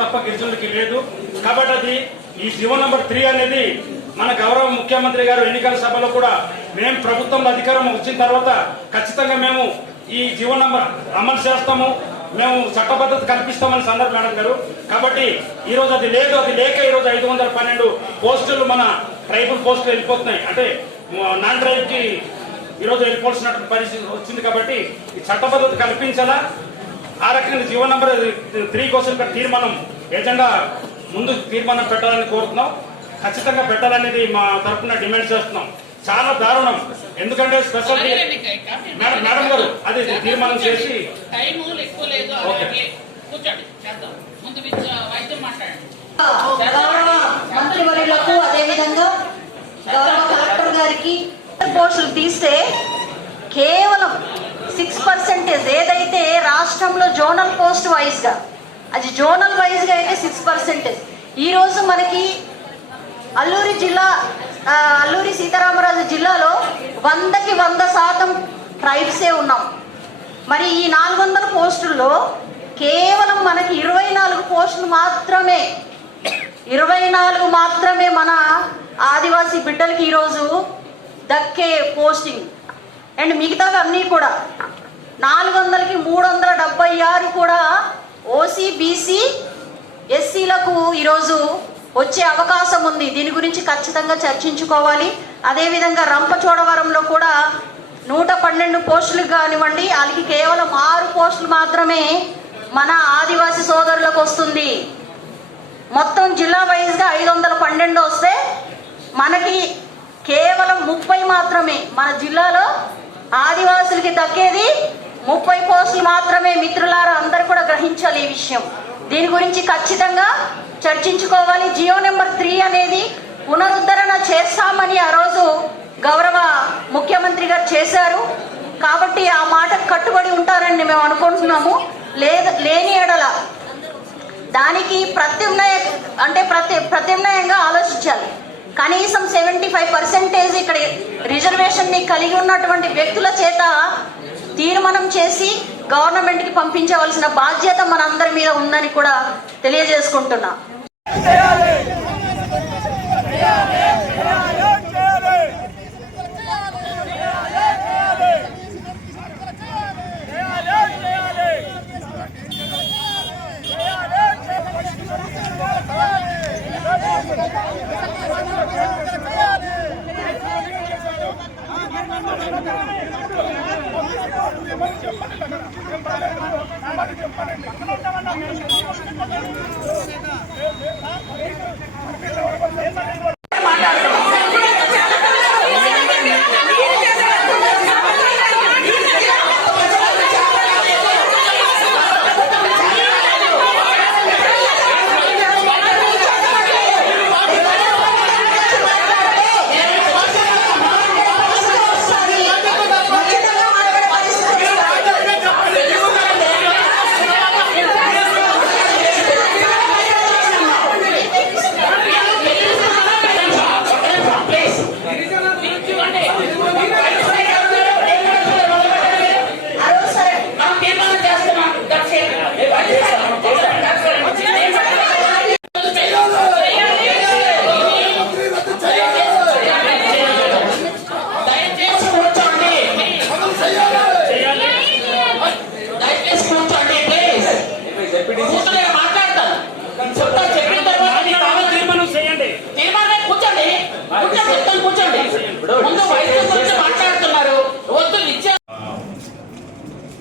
తప్ప గిరిజనులకి లేదు. కాబట్టి అది ఈ జీవో నంబర్ 3 అనేది మన గౌరవ ముఖ్యమంత్రి గారు ఎన్నికల సభలో కూడా మేము ప్రభుత్వంలో అధికారం వచ్చిన తర్వాత ఖచ్చితంగా మేము ఈ జీవో నంబర్ అమలు చేస్తాము, మేము చట్టబద్ధత కల్పిస్తామని సందర్భం మేడం గారు. కాబట్టి ఈ రోజు అది లేదు, అది లేక ఈ రోజు 512 పోస్టులు మన ట్రైబల్ పోస్టులు వెళ్ళిపోతున్నాయి. అంటే నాన్ ట్రైబ్ కి ఈరోజు వెళ్ళిపోవాల్సినటువంటి పరిస్థితి వచ్చింది. కాబట్టి ఈ చట్టబద్ధత కల్పించాలా, ఆ రకంగా జీవో నంబర్ 3 కోసం తీర్మానం ఏజెండా ముందు తీర్మానం పెట్టాలని కోరుతున్నాం. ఖచ్చితంగా పెట్టాలనేది మా తరఫున డిమాండ్ చేస్తున్నాం. చాలా దారుణం. ఎందుకంటే స్పెషల్ మేడం గారు అది తీర్మానం చేసి మంత్రివర్యులకు అదేవిధంగా గౌరవ కలెక్టర్ గారికి పోస్టులు తీస్తే కేవలం 6% ఏదైతే రాష్ట్రంలో జోనల్ పోస్ట్ వైజ్ గా, అది జోనల్ వైజ్ గా అయితే 6%. ఈ రోజు మనకి అల్లూరి సీతారామరాజు జిల్లాలో 100కి 100% ట్రైబ్సే ఉన్నాం. మరి ఈ 400 పోస్టుల్లో కేవలం మనకి 24 పోస్టులు మాత్రమే మన ఆదివాసీ బిడ్డలకి ఈరోజు దక్కే పోస్టింగ్. అండ్ మిగతావి అన్నీ కూడా 400కి 376 కూడా ఓసీ, బీసీ, ఎస్సీలకు ఈరోజు వచ్చే అవకాశం ఉంది. దీని గురించి ఖచ్చితంగా చర్చించుకోవాలి. అదేవిధంగా రంపచోడవరంలో కూడా 112 పోస్టులు కానివ్వండి, వాళ్ళకి కేవలం 6 పోస్టులు మాత్రమే మన ఆదివాసీ సోదరులకు వస్తుంది. మొత్తం జిల్లా వైజ్గా 512 వస్తే మనకి కేవలం 30 మాత్రమే మన జిల్లాలో ఆదివాసులకి దక్కేది 30 పోస్టులు మాత్రమే. మిత్రులారా అందరూ కూడా గ్రహించాలి ఈ విషయం. దీని గురించి ఖచ్చితంగా చర్చించుకోవాలి. జియో నెంబర్ 3 అనేది పునరుద్ధరణ చేస్తామని ఆ రోజు గౌరవ ముఖ్యమంత్రి గారు చేశారు. కాబట్టి ఆ మాట కట్టుబడి ఉంటారని మేము అనుకుంటున్నాము. లేని ఎడల దానికి ప్రత్యామ్నాయంగా ఆలోచించాలి. కనీసం 75% ఇక్కడ రిజర్వేషన్ ని కలిగి ఉన్నటువంటి వ్యక్తుల చేత తీర్మానం చేసి గవర్నమెంట్ కి పంపించవలసిన బాధ్యత మనందరి మీద ఉందని కూడా తెలియజేసుకుంటున్నా.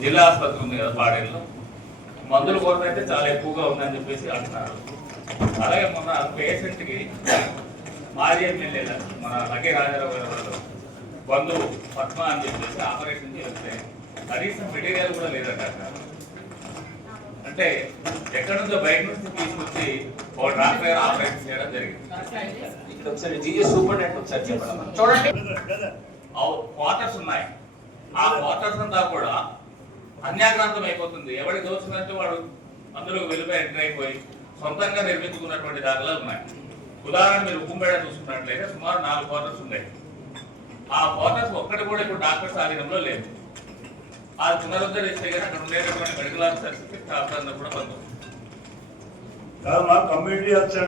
జిల్లా ఆసుపత్రి ఉంది కదా పాడేరులో, మందుల కొరత అయితే చాలా ఎక్కువగా ఉందని చెప్పేసి అంటున్నారు. అలాగే మొన్న పేషెంట్కి మాజీ ఎమ్మెల్యే మన లగే రాజారావు గారు బంధువు పద్మ అని చెప్పేసి ఆపరేషన్ చేస్తే కనీసం మెటీరియల్ కూడా లేదట. అంటే ఎక్కడి నుంచో బయట నుంచి తీసుకొచ్చి ఒక డాక్టర్ ఆపరేషన్ చేయడం జరిగింది. చూడండి, క్వార్టర్స్ ఉన్నాయి. ఆ క్వార్టర్స్ అంతా కూడా అన్యాక్రాంతం అయిపోతుంది. ఎవరికి దోచినట్టు వాడు అందులో వెళ్ళిపోయి ఎంటర్ అయిపోయి సొంతంగా నిర్మించుకున్నటువంటి దాఖలాలు ఉన్నాయి. ఉదాహరణ మీరు ఉక్కుంపేట చూసుకున్నట్లయితే సుమారు 4 క్వార్టర్స్ ఉన్నాయి. ఆ క్వార్టర్స్ ఒక్కటి కూడా ఇప్పుడు డాక్టర్స్ ఆధీనంలో లేదు. అది పునరుద్ధరిస్తే కానీ అక్కడ ఉండేటటువంటి మెడికల్ ఆఫీసర్స్ స్టాఫ్ అందరూ కూడా బంధు. కాదు మా కమ్యూనిటీ వచ్చాడు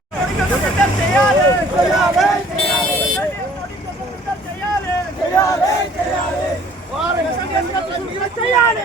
చేయాలి